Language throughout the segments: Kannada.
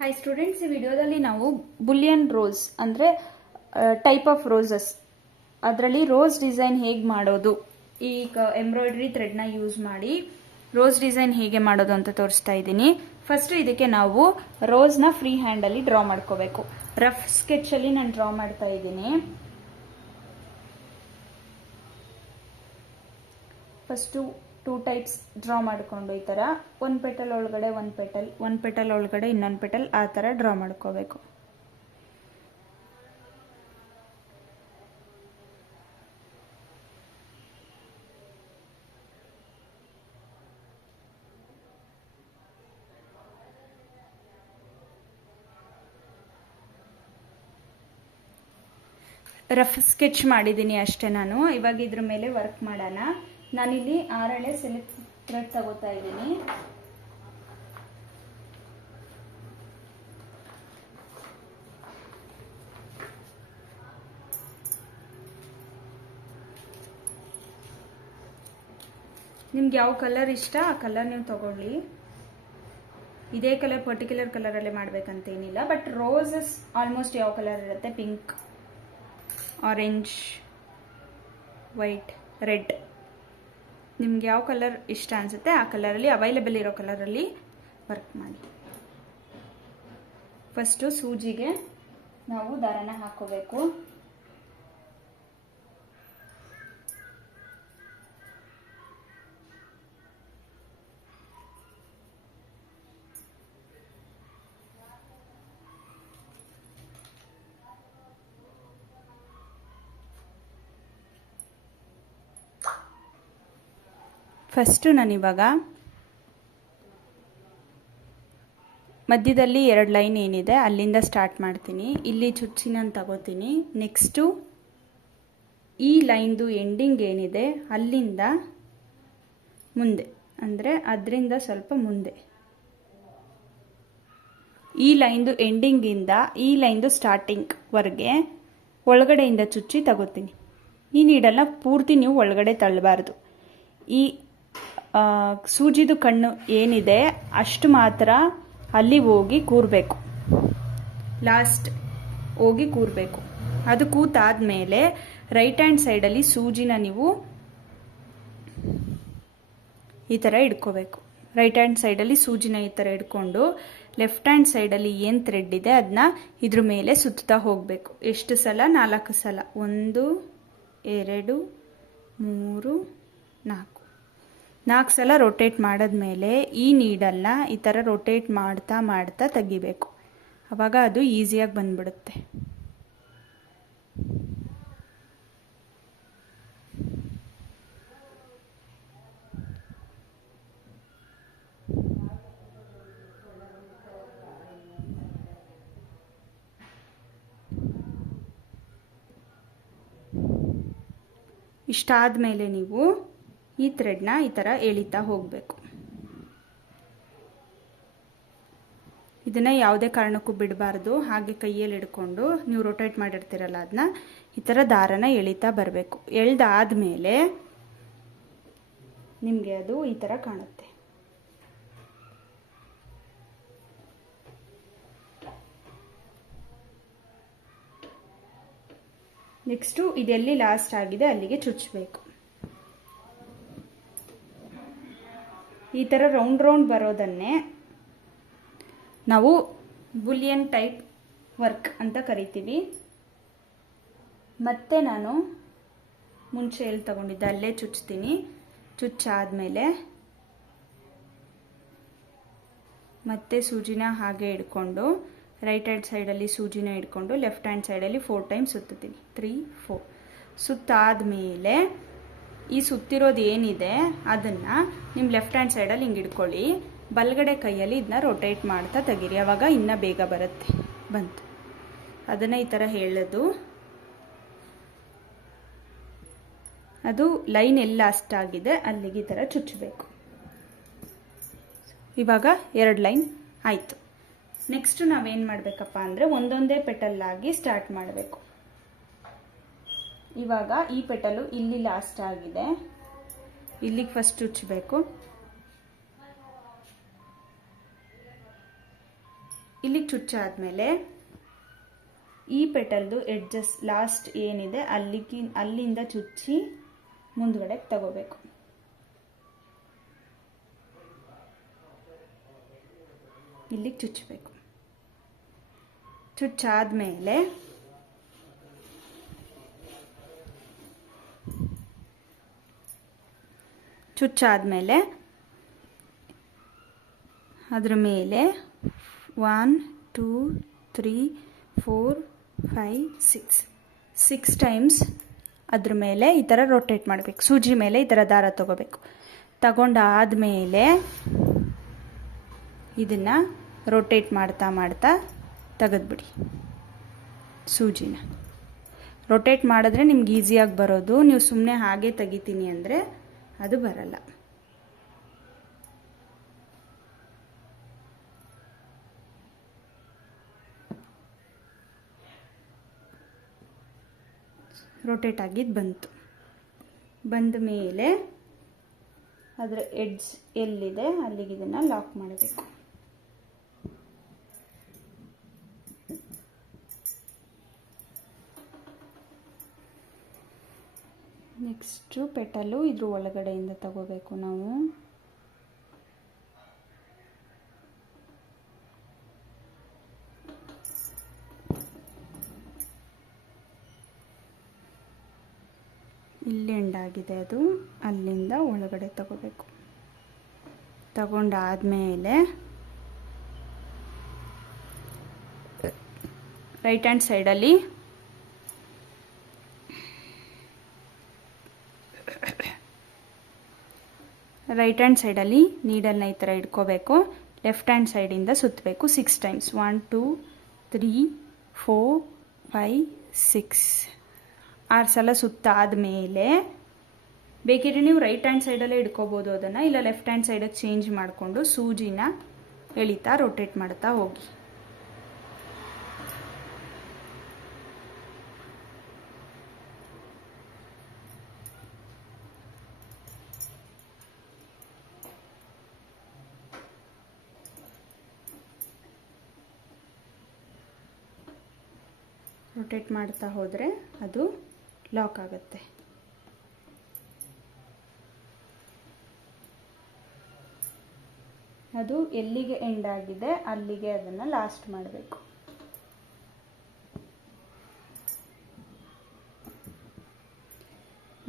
ಹಾಯ್ ಸ್ಟೂಡೆಂಟ್ಸ್, ಈ ವಿಡಿಯೋದಲ್ಲಿ ನಾವು ಬುಲಿಯನ್ ರೋಸ್ ಅಂದರೆ ಟೈಪ್ ಆಫ್ ರೋಸಸ್ ಅದರಲ್ಲಿ ರೋಸ್ ಡಿಸೈನ್ ಹೇಗೆ ಮಾಡೋದು, ಈ ಎಂಬ್ರಾಯ್ಡ್ರಿ ಥ್ರೆಡ್ನ ಯೂಸ್ ಮಾಡಿ ರೋಸ್ ಡಿಸೈನ್ ಹೇಗೆ ಮಾಡೋದು ಅಂತ ತೋರಿಸ್ತಾ ಇದ್ದೀನಿ. ಫಸ್ಟ್ ಇದಕ್ಕೆ ನಾವು ರೋಸ್ನ ಫ್ರೀ ಹ್ಯಾಂಡಲ್ಲಿ ಡ್ರಾ ಮಾಡ್ಕೋಬೇಕು. ರಫ್ ಸ್ಕೆಚಲ್ಲಿ ನಾನು ಡ್ರಾ ಮಾಡ್ತಾ ಇದ್ದೀನಿ. ಫಸ್ಟು 2 ಟೈಪ್ಸ್ ಡ್ರಾ ಮಾಡಿಕೊಂಡು ಈ ಥರ ಒಂದು ಪೆಟಲ್ ಒಳಗಡೆ ಒಂದು ಪೆಟಲ್ ಒಳಗಡೆ ಇನ್ನೊಂದು ಪೆಟಲ್ ಆ ಥರ ಡ್ರಾ ಮಾಡ್ಕೋಬೇಕು. ರಫ್ ಸ್ಕೆಚ್ ಮಾಡಿದ್ದೀನಿ ಅಷ್ಟೇ ನಾನು. ಇವಾಗ ಇದ್ರ ಮೇಲೆ ವರ್ಕ್ ಮಾಡೋಣ. ನಾನಿಲ್ಲಿ 6 ಎಳೆ ಸಿಲ್ಕ್ ಥ್ರೆಡ್ ತಗೋತಾ ಇದ್ದೀನಿ. ನಿಮ್ಗೆ ಯಾವ ಕಲರ್ ಇಷ್ಟ ಆ ಕಲರ್ ನೀವು ತಗೊಳ್ಳಿ. ಇದೇ ಕಲರ್ ಪರ್ಟಿಕ್ಯುಲರ್ ಕಲರಲ್ಲೇ ಮಾಡ್ಬೇಕಂತೇನಿಲ್ಲ, ಬಟ್ ರೋಸಸ್ ಆಲ್ಮೋಸ್ಟ್ ಯಾವ ಕಲರ್ ಇರುತ್ತೆ, ಪಿಂಕ್, ಆರೆಂಜ್, ವೈಟ್, ರೆಡ್, ನಿಮ್ಗೆ ಯಾವ ಕಲರ್ ಇಷ್ಟ ಅನಿಸುತ್ತೆ ಆ ಕಲರಲ್ಲಿ, ಅವೈಲೇಬಲ್ ಇರೋ ಕಲರಲ್ಲಿ ವರ್ಕ್ ಮಾಡಿ. ಫಸ್ಟು ಸೂಜಿಗೆ ನಾವು ದಾರನ ಹಾಕೋಬೇಕು. ಫಸ್ಟು ನಾನಿವಾಗ ಮಧ್ಯದಲ್ಲಿ 2 ಲೈನ್ ಏನಿದೆ ಅಲ್ಲಿಂದ ಸ್ಟಾರ್ಟ್ ಮಾಡ್ತೀನಿ. ಇಲ್ಲಿ ಚುಚ್ಚಿನ ತಗೋತೀನಿ. ನೆಕ್ಸ್ಟು ಈ ಲೈನ್ದು ಎಂಡಿಂಗ್ ಏನಿದೆ ಅಲ್ಲಿಂದ ಮುಂದೆ, ಅಂದರೆ ಅದರಿಂದ ಸ್ವಲ್ಪ ಮುಂದೆ, ಈ ಲೈನ್ದು ಎಂಡಿಂಗಿಂದ ಈ ಲೈನ್ದು ಸ್ಟಾರ್ಟಿಂಗ್ವರೆಗೆ ಒಳಗಡೆಯಿಂದ ಚುಚ್ಚಿ ತಗೋತೀನಿ. ಈ ನೀಡಲ್ನ ಪೂರ್ತಿ ನೀವು ಒಳಗಡೆ ತಳ್ಳಬಾರ್ದು. ಈ ಸೂಜಿದು ಕಣ್ಣು ಏನಿದೆ ಅಷ್ಟು ಮಾತ್ರ ಅಲ್ಲಿ ಹೋಗಿ ಕೂರಬೇಕು, ಲಾಸ್ಟ್ ಹೋಗಿ ಕೂರಬೇಕು. ಅದು ಕೂತಾದ್ಮೇಲೆ ರೈಟ್ ಹ್ಯಾಂಡ್ ಸೈಡಲ್ಲಿ ಸೂಜಿನ ನೀವು ಈ ಥರ ಇಟ್ಕೋಬೇಕು. ರೈಟ್ ಹ್ಯಾಂಡ್ ಸೈಡಲ್ಲಿ ಸೂಜಿನ ಈ ಥರ ಇಟ್ಕೊಂಡು ಲೆಫ್ಟ್ ಹ್ಯಾಂಡ್ ಸೈಡಲ್ಲಿ ಏನು ಥ್ರೆಡ್ ಇದೆ ಅದನ್ನ ಇದ್ರ ಮೇಲೆ ಸುತ್ತಾ ಹೋಗಬೇಕು. ಎಷ್ಟು ಸಲ? 4 ಸಲ. 1 2 3 4 ಸಲ ರೊಟೇಟ್ ಮಾಡಿದ್ಮೇಲೆ ಈ ನೀಡಲ್ನ ಈ ಥರ ರೊಟೇಟ್ ಮಾಡ್ತಾ ಮಾಡ್ತಾ ತೆಗಿಬೇಕು. ಆವಾಗ ಅದು ಈಸಿಯಾಗಿ ಬಂದ್ಬಿಡುತ್ತೆ. ಇಷ್ಟಾದ ಮೇಲೆ ನೀವು ಈ ಥ್ರೆಡ್ನ ಈ ಥರ ಎಳಿತಾ ಹೋಗಬೇಕು. ಇದನ್ನು ಯಾವುದೇ ಕಾರಣಕ್ಕೂ ಬಿಡಬಾರ್ದು. ಹಾಗೆ ಕೈಯಲ್ಲಿ ಹಿಡ್ಕೊಂಡು ನೀವು ರೊಟೇಟ್ ಮಾಡಿರ್ತೀರಲ್ಲ ಅದನ್ನ ಈ ಥರ ದಾರನ ಎಳಿತಾ ಬರಬೇಕು. ಎಳ್ದಾದ್ಮೇಲೆ ನಿಮಗೆ ಅದು ಈ ಥರ ಕಾಣುತ್ತೆ. ನೆಕ್ಸ್ಟು ಇದೆಲ್ಲಿ ಲಾಸ್ಟ್ ಆಗಿದೆ ಅಲ್ಲಿಗೆ ಚುಚ್ಚಬೇಕು. ಈ ಥರ ರೌಂಡ್ ರೌಂಡ್ ಬರೋದನ್ನೇ ನಾವು ಬುಲಿಯನ್ ಟೈಪ್ ವರ್ಕ್ ಅಂತ ಕರಿತೀವಿ. ಮತ್ತೆ ನಾನು ಮುಂಚೆ ಎಲ್ಲಿ ತಗೊಂಡಿದ್ದೆ ಅಲ್ಲೇ ಚುಚ್ತೀನಿ. ಚುಚ್ಚಾದ್ಮೇಲೆ ಮತ್ತೆ ಸೂಜಿನ ಹಾಗೆ ಇಟ್ಕೊಂಡು ರೈಟ್ ಹ್ಯಾಂಡ್ ಸೈಡಲ್ಲಿ ಸೂಜಿನ ಇಟ್ಕೊಂಡು ಲೆಫ್ಟ್ ಹ್ಯಾಂಡ್ ಸೈಡಲ್ಲಿ 4 ಟೈಮ್ ಸುತ್ತೀನಿ. 3 4 ಸುತ್ತಾದ್ಮೇಲೆ ಈ ಸುತ್ತಿರೋದು ಏನಿದೆ ಅದನ್ನು ನಿಮ್ಮ ಲೆಫ್ಟ್ ಹ್ಯಾಂಡ್ ಸೈಡಲ್ಲಿ ಹಿಂಗೆ ಇಟ್ಕೊಳ್ಳಿ. ಬಲಗಡೆ ಕೈಯಲ್ಲಿ ಇದನ್ನ ರೊಟೇಟ್ ಮಾಡ್ತಾ ತೆಗೀರಿ. ಆವಾಗ ಇನ್ನೂ ಬೇಗ ಬರುತ್ತೆ. ಬಂತು. ಅದನ್ನು ಈ ಥರ ಹೇಳೋದು. ಅದು ಲೈನ್ ಎಲ್ಲ ಅಷ್ಟಾಗಿದೆ ಅಲ್ಲಿಗೆ ಈ ಥರ ಚುಚ್ಚಬೇಕು. ಇವಾಗ 2 ಲೈನ್ ಆಯಿತು. ನೆಕ್ಸ್ಟು ನಾವೇನು ಮಾಡಬೇಕಪ್ಪ ಅಂದರೆ ಒಂದೊಂದೇ ಪೆಟಲ್ಲಾಗಿ ಸ್ಟಾರ್ಟ್ ಮಾಡಬೇಕು. ಇವಾಗ ಈ ಪೆಟಲು ಇಲ್ಲಿ ಲಾಸ್ಟ್ ಆಗಿದೆ, ಇಲ್ಲಿಗೆ ಫಸ್ಟ್ ಚುಚ್ಚಬೇಕು. ಇಲ್ಲಿಗೆ ಚುಚ್ಚಾದ್ಮೇಲೆ ಈ ಪೆಟಲ್ದು ಎಡ್ಜಸ್ ಲಾಸ್ಟ್ ಏನಿದೆ ಅಲ್ಲಿಂದ ಚುಚ್ಚಿ ಮುಂದ್ಗಡೆ ತಗೋಬೇಕು. ಇಲ್ಲಿಗೆ ಚುಚ್ಚಬೇಕು. ಚುಚ್ಚಾದ್ಮೇಲೆ ಅದ್ರ ಮೇಲೆ 1 2 3 4 5 6 ಟೈಮ್ಸ್ ಅದ್ರ ಮೇಲೆ ಈ ಥರ ರೊಟೇಟ್ ಮಾಡಬೇಕು. ಸೂಜಿ ಮೇಲೆ ಈ ಥರ ದಾರ ತಗೋಬೇಕು. ತಗೊಂಡಾದ್ಮೇಲೆ ಇದನ್ನು ರೊಟೇಟ್ ಮಾಡ್ತಾ ಮಾಡ್ತಾ ತೆಗೆದ್ಬಿಡಿ. ಸೂಜಿನ ರೊಟೇಟ್ ಮಾಡಿದ್ರೆ ನಿಮ್ಗೆ ಈಸಿಯಾಗಿ ಬರೋದು. ನೀವು ಸುಮ್ಮನೆ ಹಾಗೆ ತೆಗಿತೀನಿ ಅಂದರೆ ಅದು ಬರಲ್ಲ. ರೊಟೇಟ್ ಆಗಿದ್ದು ಬಂತು. ಬಂದ ಮೇಲೆ ಅದರ ಎಡ್ಜ್ ಎಲ್ಲಿದೆ ಅಲ್ಲಿಗೆ ಇದನ್ನು ಲಾಕ್ ಮಾಡಬೇಕು. ನೆಕ್ಸ್ಟು ಪೆಟಲು ಇದ್ರ ಒಳಗಡೆಯಿಂದ ತಗೋಬೇಕು ನಾವು. ಇಲ್ಲಿ ಎಂಡಾಗಿದೆ ಅದು, ಅಲ್ಲಿಂದ ಒಳಗಡೆ ತಗೋಬೇಕು. ತಗೊಂಡಾದ್ಮೇಲೆ ರೈಟ್ ಹ್ಯಾಂಡ್ ಸೈಡಲ್ಲಿ ನೀಡಲ್ನ ಈ ಥರ ಇಟ್ಕೋಬೇಕು. ಲೆಫ್ಟ್ ಹ್ಯಾಂಡ್ ಸೈಡಿಂದ ಸುತ್ತಬೇಕು 6 ಟೈಮ್ಸ್. 1 2 3 4 5 6 6 ಸಲ ಸುತ್ತಾದ್ಮೇಲೆ ಬೇಕಿದ್ರೆ ನೀವು ರೈಟ್ ಹ್ಯಾಂಡ್ ಸೈಡಲ್ಲೇ ಇಟ್ಕೋಬೋದು ಅದನ್ನು, ಇಲ್ಲ ಲೆಫ್ಟ್ ಹ್ಯಾಂಡ್ ಸೈಡಿಗೆ ಚೇಂಜ್ ಮಾಡಿಕೊಂಡು ಸೂಜಿನ ಎಳಿತಾ ರೊಟೇಟ್ ಮಾಡ್ತಾ ಹೋಗಿ. ರೊಟೇಟ್ ಮಾಡ್ತಾ ಹೋದರೆ ಅದು ಲಾಕ್ ಆಗುತ್ತೆ. ಅದು ಎಲ್ಲಿಗೆ ಎಂಡ್ ಆಗಿದೆ ಅಲ್ಲಿಗೆ ಅದನ್ನು ಲಾಸ್ಟ್ ಮಾಡಬೇಕು.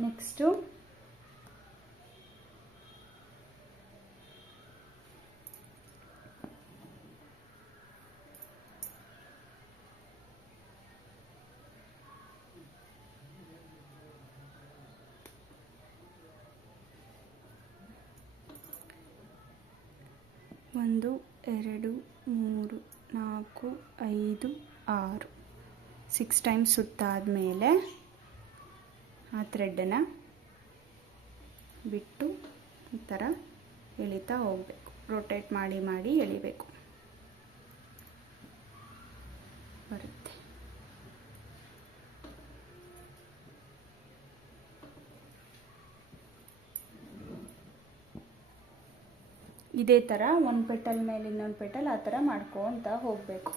ನೆಕ್ಸ್ಟು ಒಂದು 2 3 4 5 6 6 ಟೈಮ್ಸ್ ಸುತ್ತಾದ್ಮೇಲೆ ಆ ಥ್ರೆಡ್ಡನ್ನು ಬಿಟ್ಟು ಈ ಥರ ಎಳಿತಾ ಹೋಗಬೇಕು. ರೊಟೇಟ್ ಮಾಡಿ ಮಾಡಿ ಎಳಿಬೇಕು. ಬರುತ್ತೆ. ಇದೇ ಥರ ಒಂದು ಪೆಟಲ್ ಮೇಲೆ ಇನ್ನೊಂದು ಪೆಟಲ್ ಆ ಥರ ಮಾಡ್ಕೊತ ಹೋಗಬೇಕು.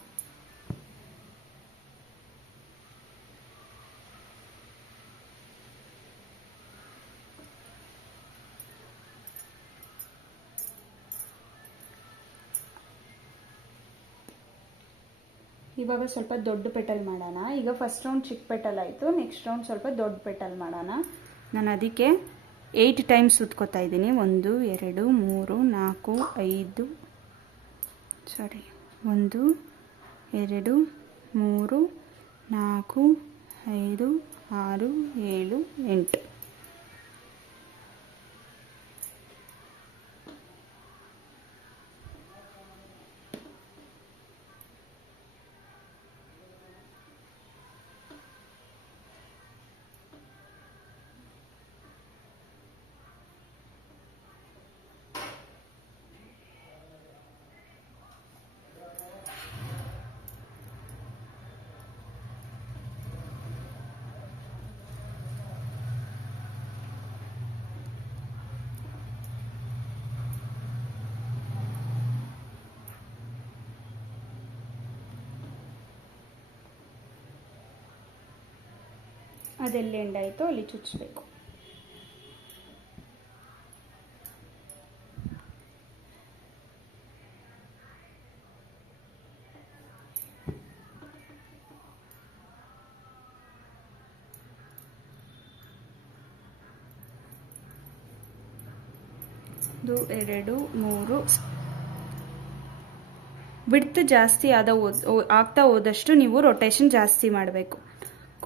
ಇವಾಗ ಸ್ವಲ್ಪ ದೊಡ್ಡ ಪೆಟಲ್ ಮಾಡೋಣ. ಈಗ ಫಸ್ಟ್ ರೌಂಡ್ ಚಿಕ್ಕ ಪೆಟಲ್ ಆಯಿತು, ನೆಕ್ಸ್ಟ್ ರೌಂಡ್ ಸ್ವಲ್ಪ ದೊಡ್ಡ ಪೆಟಲ್ ಮಾಡೋಣ. ನಾನು ಅದಕ್ಕೆ 8 ಟೈಮ್ಸ್ ಸುತ್ಕೋತಾ ಇದ್ದೀನಿ. 1 2 3 4 5 1 2 3 4 5 6 7 8. ಅದೆಲ್ಲಿ ಎಂಡ್ ಆಯಿತು ಅಲ್ಲಿ ಚುಚ್ಚಬೇಕು. ಒಂದು 2 3 ಬಿಡ್ತ್ ಜಾಸ್ತಿ ಆಗ್ತಾ ಹೋದಷ್ಟು ನೀವು ರೊಟೇಷನ್ ಜಾಸ್ತಿ ಮಾಡಬೇಕು.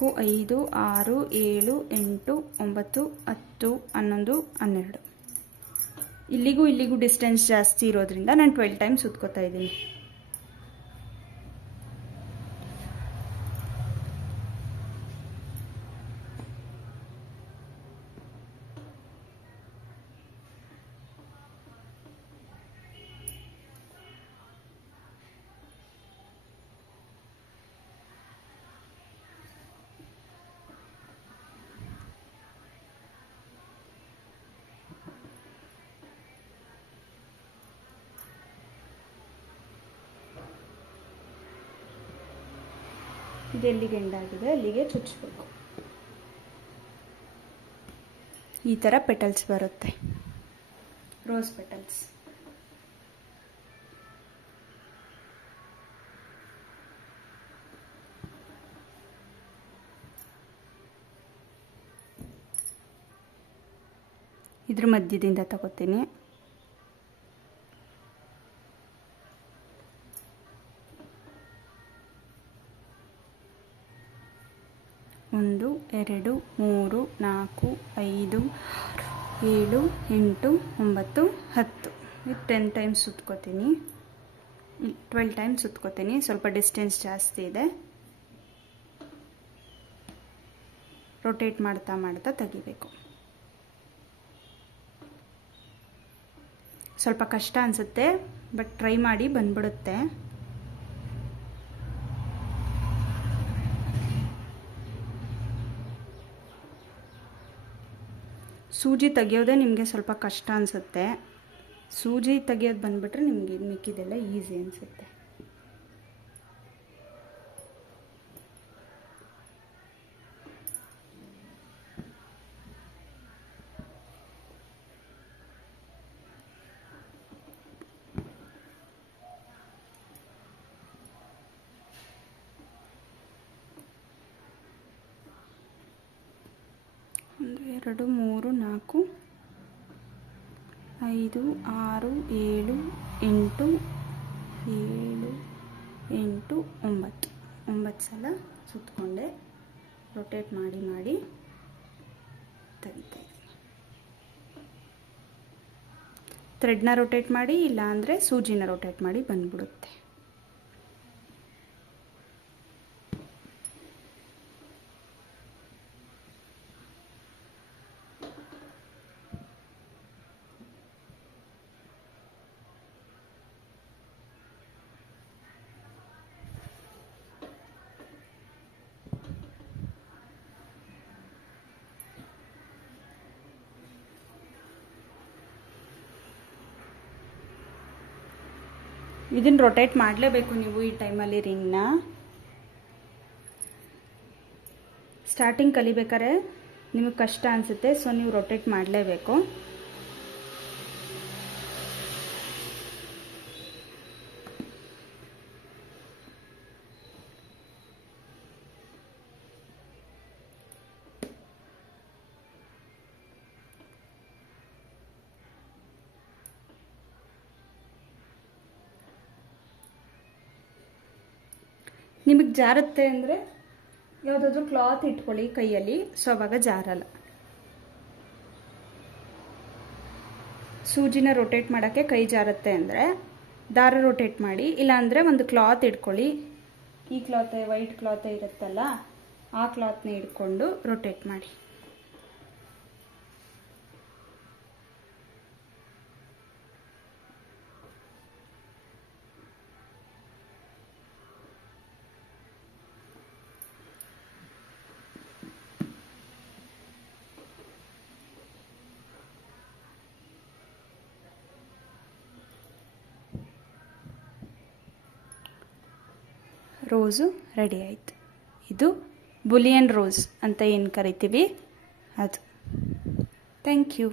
5 6 7 8 9 10 11 12 ಇಲ್ಲಿಗೂ ಡಿಸ್ಟೆನ್ಸ್ ಜಾಸ್ತಿ ಇರೋದ್ರಿಂದ ನಾನು 12 ಟೈಮ್ಸ್ ಸುತ್ಕೋತಾ ಇದ್ದೀನಿ. ಇದು ಎಲ್ಲಿಗೆ ಎಂಡಾಗಿದೆ ಅಲ್ಲಿಗೆ ಚುಚ್ಚಬೇಕು. ಈ ಥರ ಪೆಟಲ್ಸ್ ಬರುತ್ತೆ, ರೋಸ್ ಪೆಟಲ್ಸ್. ಇದ್ರ ಮಧ್ಯದಿಂದ ತಗೋತೀನಿ. ಒಂದು 2 3 4 5 7 8 9 10 ಇದು 10 ಟೈಮ್ಸ್ ಸುತ್ಕೋತೀನಿ. 12 ಟೈಮ್ಸ್ ಸುತ್ಕೋತೀನಿ. ಸ್ವಲ್ಪ ಡಿಸ್ಟೆನ್ಸ್ ಜಾಸ್ತಿ ಇದೆ. ರೊಟೇಟ್ ಮಾಡ್ತಾ ತೆಗಿಬೇಕು. ಸ್ವಲ್ಪ ಕಷ್ಟ ಅನಿಸುತ್ತೆ, ಬಟ್ ಟ್ರೈ ಮಾಡಿ, ಬಂದ್ಬಿಡುತ್ತೆ. ಸೂಜಿ ತೆಗಿಯೋದೇ ನಿಮಗೆ ಸ್ವಲ್ಪ ಕಷ್ಟ ಅನಿಸುತ್ತೆ. ಸೂಜಿ ತೆಗಿಯೋದು ಬಂದುಬಿಟ್ರೆ ನಿಮಗೆ ಮಿಕ್ಕಿದೆಲ್ಲ ಈಸಿ ಅನಿಸುತ್ತೆ. ಒಂದು 2 3 4 5 6 7 8 9 ಸಲ ಸುತ್ತಕೊಂಡೆ ರೊಟೇಟ್ ಮಾಡಿ ತೆಗಿತಾ ಇದ್ದೀನಿ. ಥ್ರೆಡ್ನ ರೊಟೇಟ್ ಮಾಡಿ, ಇಲ್ಲಾಂದರೆ ಸೂಜಿನ ರೊಟೇಟ್ ಮಾಡಿ ಬಂದ್ಬಿಡುತ್ತೆ. ಇದನ್ನು ರೊಟೇಟ್ ಮಾಡಲೇಬೇಕು ನೀವು ಈ ಟೈಮಲ್ಲಿ. ರಿಂಗ್ನ ಸ್ಟಾರ್ಟಿಂಗ್ ಕಲಿಬೇಕಾದ್ರೆ ನಿಮಗೆ ಕಷ್ಟ ಅನಿಸುತ್ತೆ, ಸೊ ನೀವು ರೊಟೇಟ್ ಮಾಡಲೇಬೇಕು. ನಿಮಗೆ ಜಾರುತ್ತೆ ಅಂದರೆ ಯಾವುದಾದ್ರೂ ಕ್ಲಾತ್ ಇಟ್ಕೊಳ್ಳಿ ಕೈಯಲ್ಲಿ, ಸೊ ಅವಾಗ ಜಾರಲ್ಲ. ಸೂಜಿನ ರೊಟೇಟ್ ಮಾಡೋಕ್ಕೆ ಕೈ ಜಾರುತ್ತೆ ಅಂದರೆ ದಾರ ರೊಟೇಟ್ ಮಾಡಿ, ಇಲ್ಲಾಂದರೆ ಒಂದು ಕ್ಲಾತ್ ಇಟ್ಕೊಳ್ಳಿ. ಈ ಕ್ಲಾತ್ ವೈಟ್ ಕ್ಲಾತ್ ಇರುತ್ತಲ್ಲ, ಆ ಕ್ಲಾತ್ನ ಇಟ್ಕೊಂಡು ರೊಟೇಟ್ ಮಾಡಿ. ರೋಸು ರೆಡಿ ಆಯಿತು. ಇದು ಬುಲಿಯನ್ ರೋಸ್ ಅಂತ ಏನು ಕರಿತೀವಿ ಅದು. Thank you.